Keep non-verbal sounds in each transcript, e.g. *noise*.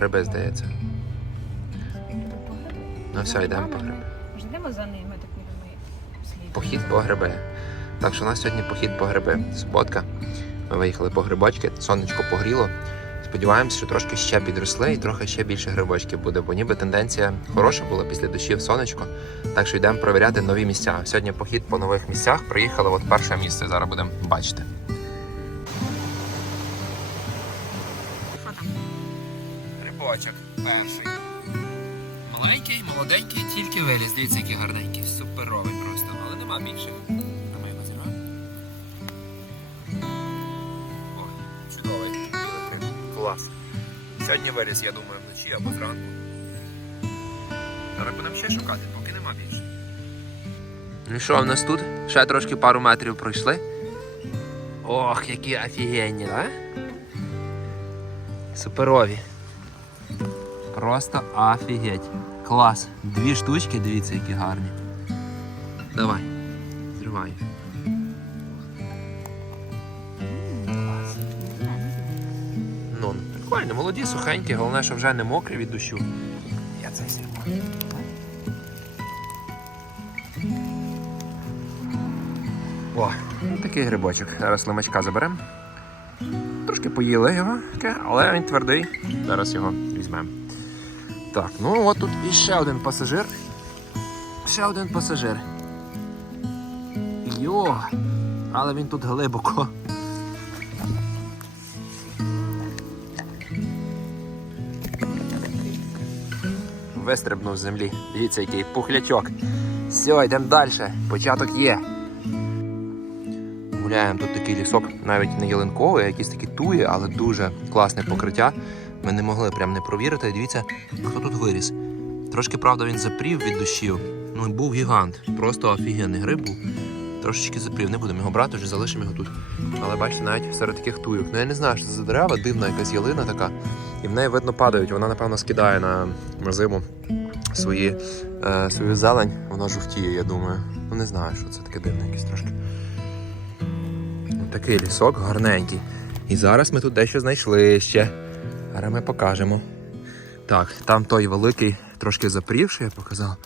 гриби, здається. Ну все, йдемо по гриби. Може, йдемо за ними такими слідами? Похід по гриби. Так що у нас сьогодні похід по гриби. Суботка. Ми виїхали по грибочки, сонечко погріло. Сподіваємося, що трошки ще підросли і трохи ще більше грибочків буде, бо ніби тенденція хороша була після дощів сонечко. Так що йдемо провіряти нові місця. Сьогодні похід по нових місцях. Приїхали от перше місце. Зараз будемо бачити. Перший. Маленький, молоденький, тільки виліз. Дивіться, який гарненький. Суперовий просто, але нема більше. Давай його зірвемо. О, чудовий. Клас. Сьогодні виліз, я думаю, вночі або зранку. Зараз будемо ще шукати, поки нема більше. Ну що в нас тут? Ще трошки пару метрів пройшли. Ох, які офігенні, а? Суперові. Просто офігеть. Клас. Дві штучки, дивіться, які гарні. Давай. Зривай. Клас. Ну, прикольно, молоді, сухенькі, головне, що вже не мокрі від дощу. Я це зірву. О, ну, такий грибочок. Зараз лимачка заберемо. Трошки поїли його, але він твердий. Зараз його візьмемо. Так, ну от тут іще один пасажир. Ще один пасажир. Йо! Але він тут глибоко. Вистрибнув з землі. Дивіться, який пухлячок. Все, йдемо далі. Початок є. Гуляємо тут такий лісок, навіть не ялинковий, а якісь такі туї, але дуже класне покриття. Ми не могли прям не провірити. Дивіться, хто тут виріс. Трошки, правда, він запрів від дощів. Ну, був гігант. Просто офігенний гриб був. Трошечки запрів. Не будемо його брати, вже залишимо його тут. Але бачите, навіть серед таких туйок. Ну я не знаю, що це за дерева, дивна якась ялина така. І в неї видно падають. Вона, напевно, скидає на зиму свої, е, свою зелень. Вона жовтіє, я думаю. Ну не знаю, що це таке дивне якесь трошки. Такий лісок гарненький. І зараз ми тут дещо знайшли ще. Зараз ми покажемо. Так, там той великий, трошки запрівший, я показав.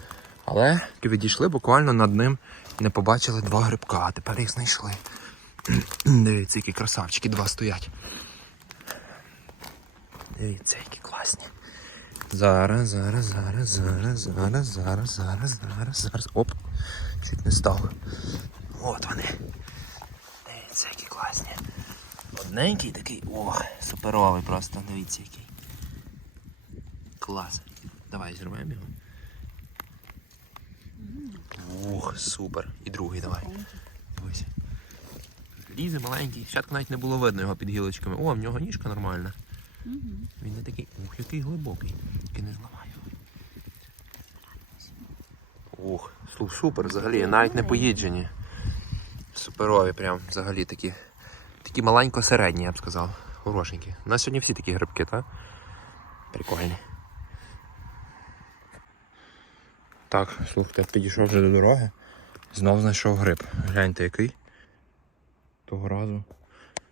Але відійшли буквально над ним не побачили два грибка, а тепер їх знайшли. *clears throat* Дивіться, які красавчики два стоять. Дивіться, які класні. Зараз, зараз, зараз, зараз, зараз, зараз, зараз, зараз, зараз. Оп, чуть не став. От вони. Дивіться, які класні. Одненький такий, ох, суперовий просто, дивіться який. Клас. Давай зірвемо його. Ух, супер. І другий давай. Ось. Лізе маленький. Спочатку навіть не було видно його під гілочками. О, в нього ніжка нормальна. Він не такий. Ух, який глибокий. Тільки не. Ух, слух, супер взагалі, навіть не поїджені. Суперові, прям взагалі такі. Такі маленько-середні, я б сказав. Хорошенькі. У нас сьогодні всі такі грибки, так? Прикольні. Так, слухайте, підійшов вже до дороги. Знов знайшов гриб. Гляньте який. Того разу.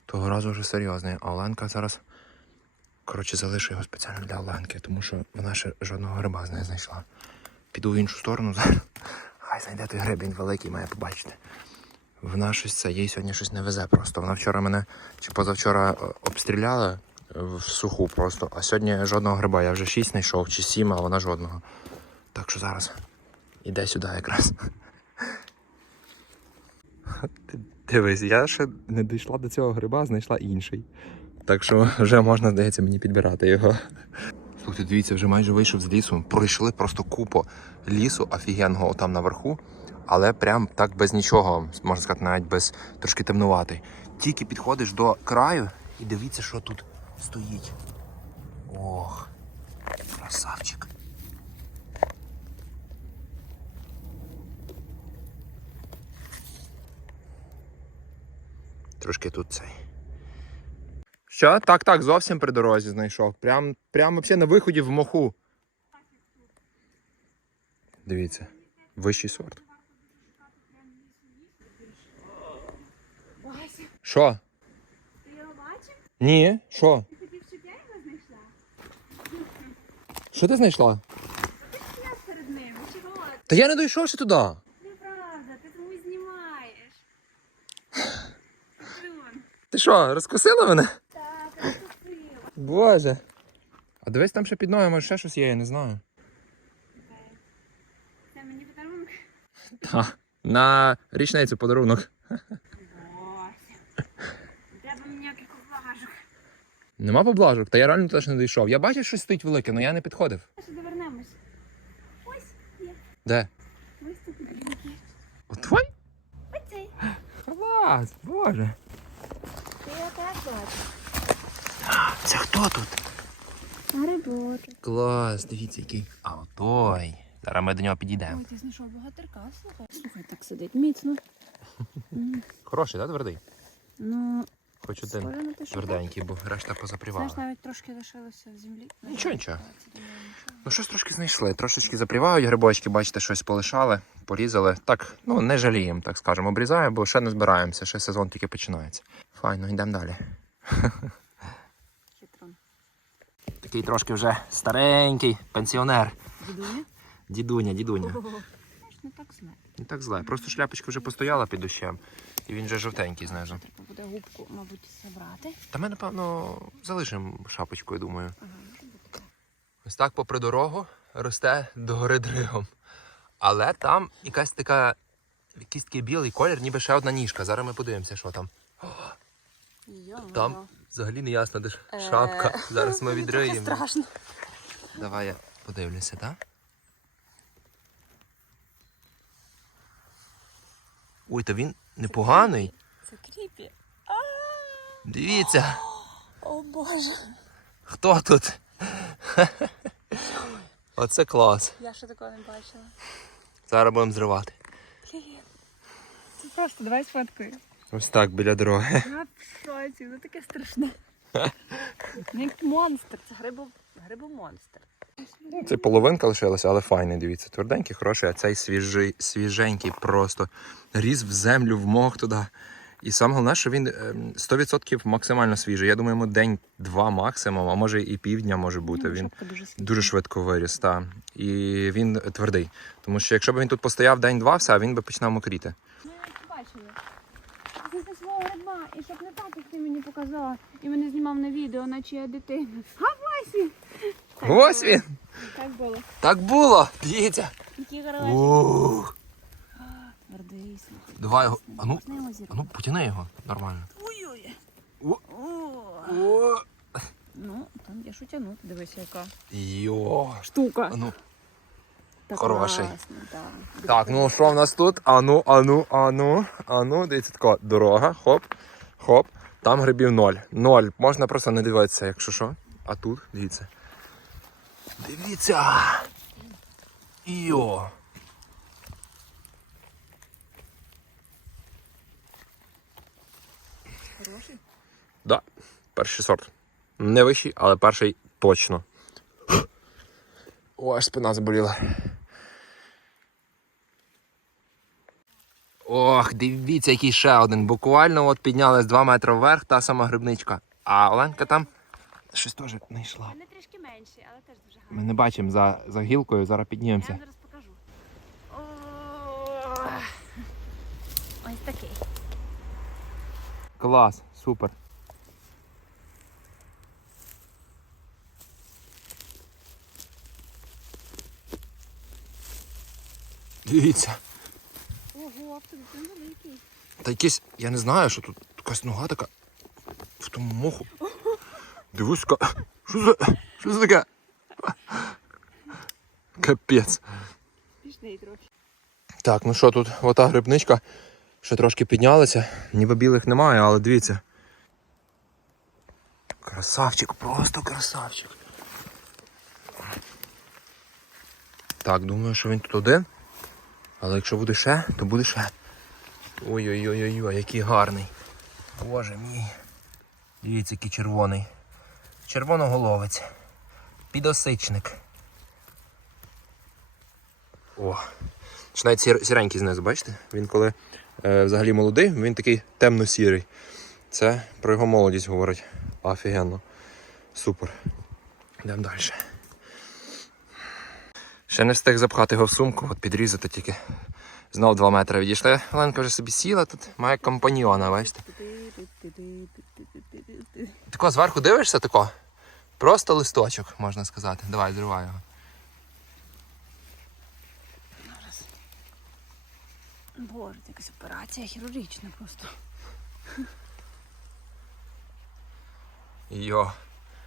Того разу вже серйозний. А Оленка зараз. Коротше, залишу його спеціально для Оленки, тому що вона ще жодного гриба з неї знайшла. Піду в іншу сторону зараз. Хай знайде той гриб, він великий, має побачити. Вона щось це, їй сьогодні щось не везе просто. Вона вчора мене чи позавчора е, обстріляла е, в суху просто, а сьогодні жодного гриба. Я вже шість знайшов чи сім, а вона жодного. Так що зараз іде сюди якраз. *laughs* Дивись, я ще не дійшла до цього гриба, знайшла інший. Так що вже можна, здається, мені підбирати його. Слухайте, дивіться, вже майже вийшов з лісу. Пройшли просто купу лісу офігенного там наверху, але прям так без нічого, можна сказати, навіть без трошки темнуватий. Тільки підходиш до краю і дивіться, що тут стоїть. Ох, красавчик. Трошки тут цей. Що? Так, так, зовсім при дорозі знайшов. Прям, прям взагалі на виході в моху. Дивіться, вищий сорт. Що? ти його бачив? Ні, що? Ти хотів, щоб я його знайшла? Що ти знайшла? Я перед ними, чого? Та я не дійшов ще туди. Неправда, ти тому знімаєш. Петрун. Ти що, розкусила мене? Так, розкусила. Боже. А дивись там ще під ногами, може ще щось є, я не знаю. Це мені подарунок. Та, на річницю подарунок. Ось. Не треба ніяких уважок. Нема поблажок, та я реально теж не дійшов. Я бачив, щось стоїть велике, але я не підходив. Ще довернемось. Ось є. Де? Ось тут будинки. О. Оцей. Клас, боже. Ти його теж бачиш. Це хто тут? Грибочок. Клас, дивіться який. А той. Зараз ми до нього підійдемо. Ой, ти знайшов богатирка, слухай. Слухай, так сидить міцно. М, Хороший, так, твердий? Ну, Хоч один тверденький, бо решта позапрівала. Знаєш, навіть трошки лишилося в землі. Нічого, нічого. Ну щось трошки знайшли. Трошечки запрівають грибочки, бачите, щось полишали, порізали. Так, ну не жаліємо, так скажемо. Обрізаємо, бо ще не збираємося, ще сезон тільки починається. Файно, йдемо далі. Хитрон. Такий трошки вже старенький пенсіонер. Дідуня? Дідуня, дідуня. Не так зле. Не так зле. Просто шляпочка вже постояла під дощем, і він вже жовтенький знизу. Треба буде губку, мабуть, забрати. Та ми, напевно, залишимо шапочку, я думаю. Ага. Ось так попри дорогу росте догори дригом. Але там якась така, якийсь такий білий колір, ніби ще одна ніжка. Зараз ми подивимося, що там. Там взагалі не ясно, де ж Е, шапка. Зараз ми *laughs* відриємо. страшно. Давай я подивлюся, так? Ой, то він непоганий. Це кріпі. Дивіться, О боже. хто тут? Оце клас. Я ще такого не бачила. Зараз будемо зривати. Це просто давай сфоткаю. Ось так біля дороги. Я в шоці, ну таке страшне. Як монстр, це грибо, Це половинка лишилася, але файний, дивіться. Тверденький, хороший, а цей свіжий, свіженький просто різ в землю, в мох туди. І саме головне, що він ем, 100% максимально свіжий. Я думаю, йому день-два максимум, а може і півдня може бути. Він дуже швидко виріс, та. І він твердий. Тому що якщо б він тут постояв день-два, все, він би починав мокріти. Ну, я їх бачила. Свого гриба, і щоб не так, як ти мені показала, і мене знімав на відео, наче я дитина. *laughs* А! Так Ось він! Так було. Так було! Дивіться! Ух! Давай його. А ну, а ну потяни його нормально. Ой-ой. Ну, там я шутяну, дивися, яка Йо! штука. А ну. Так хороший. класно, так. Так, ну що в нас тут? Ану, ану, ану, ану, дивіться така дорога, хоп, хоп. Там грибів ноль. Ноль. Можна просто не дивитися, якщо що. А тут, дивіться. Дивіться. Йо. Хороший. Да, перший сорт. Не вищий, але перший точно. О, аж спина заболіла. Ох, дивіться, який ще один. Буквально от піднялась 2 метри вверх та сама грибничка. А Оленка там щось теж знайшла. Менші, але теж дуже гарні. Ми не бачимо за, за гілкою, зараз Я піднімемося. вам зараз покажу. О, Ось такий. Клас, супер. Дивіться. Ого, абсолютно великий. Та якийсь, я не знаю, що тут якась нога така в тому моху. *laughs* Дивись, що за, що це таке? Капець. Пішний трохи. Так, ну що тут, ота грибничка ще трошки піднялася. Ніби білих немає, але дивіться. Красавчик, просто красавчик. Так, думаю, що він тут один. Але якщо буде ще, то буде ще. Ой-ой-ой-ой, який гарний. Боже мій. Дивіться, який червоний. Червоноголовець. Підосичник. О. Сір- сіренький знизу, бачите? Він коли е, взагалі молодий, він такий темно-сірий. Це про його молодість говорить. Офігенно. Супер. Йдемо далі. Ще не встиг запхати його в сумку, от підрізати тільки. Знов 2 метри відійшли. Оленка вже собі сіла тут, має компаньйона, бачите. Тако зверху дивишся тако. Просто листочок, можна сказати. Давай, зривай його. Боже, це якась операція хірургічна просто. Йо.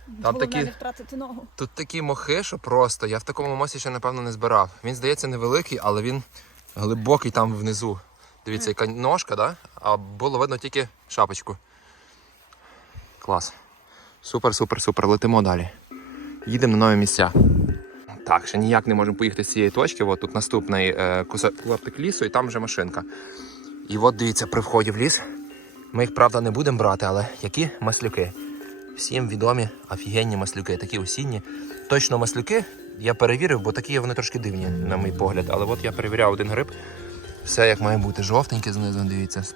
Там Головне такі- не втратити ногу. Тут такі мохи, що просто. Я в такому мосі ще, напевно, не збирав. Він здається невеликий, але він глибокий там внизу. Дивіться, яка ножка, да? а було видно тільки шапочку. Клас. Супер, супер, супер. Летимо далі. Їдемо на нові місця. Так, ще ніяк не можемо поїхати з цієї точки. От тут наступний е, клаптик лісу, і там вже машинка. І от дивіться, при вході в ліс. Ми їх, правда, не будемо брати, але які маслюки. Всім відомі офігенні маслюки, такі осінні. Точно маслюки я перевірив, бо такі вони трошки дивні, на мій погляд. Але от я перевіряв один гриб. Все як має бути. Жовтеньке знизу, дивіться, з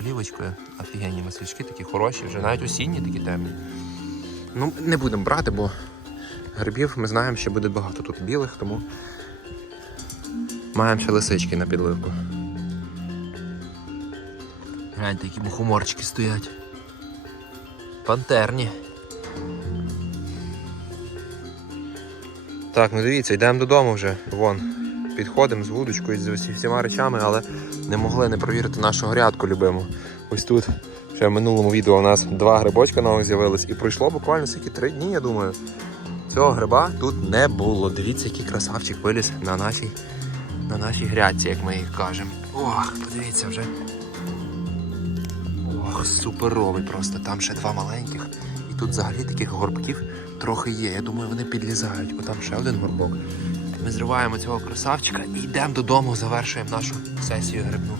плівочкою. Офігенні маслючки, такі хороші, вже навіть осінні, такі темні. Ну, не будемо брати, бо грибів ми знаємо, що буде багато тут білих, тому маємо ще лисички на підливку. Гляньте, які мухоморчики стоять. Пантерні. Так, ну дивіться, йдемо додому вже. Вон. Підходимо з вудочкою з усі- всіма речами, але не могли не провірити нашу грядку любиму. Ось тут ще в минулому відео у нас два грибочка нових з'явились і пройшло буквально скільки три дні, я думаю. Цього гриба тут не було. Дивіться, який красавчик виліз на нашій, на нашій грядці, як ми їх кажемо. Ох, подивіться вже. Ох, суперовий просто. Там ще два маленьких. І тут взагалі таких горбків трохи є. Я думаю, вони підлізають, бо там ще один горбок. Ми зриваємо цього красавчика і йдемо додому, завершуємо нашу сесію грибну.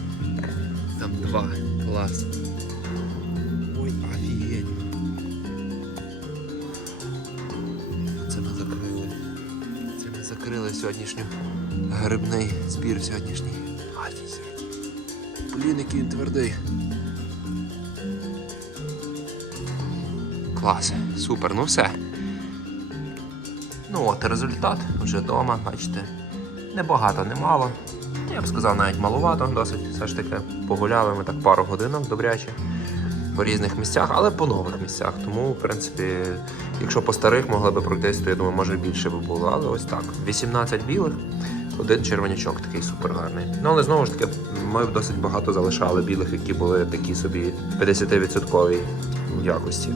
Там два. Клас. Закрили сьогоднішню грибний збір сьогоднішній. Офігеть. Блін, який він твердий. Клас, супер, ну все. Ну от результат вже вдома, бачите. Небагато, немало. Я б сказав, навіть маловато, досить все ж таки погуляли ми так пару годинок добряче по різних місцях, але по нових місцях. Тому, в принципі, якщо по старих могли би пройтись, то я думаю, може більше би було. Але ось так. 18 білих, один червонячок такий супер гарний. Ну але знову ж таки, ми досить багато залишали білих, які були такі собі 50% якості.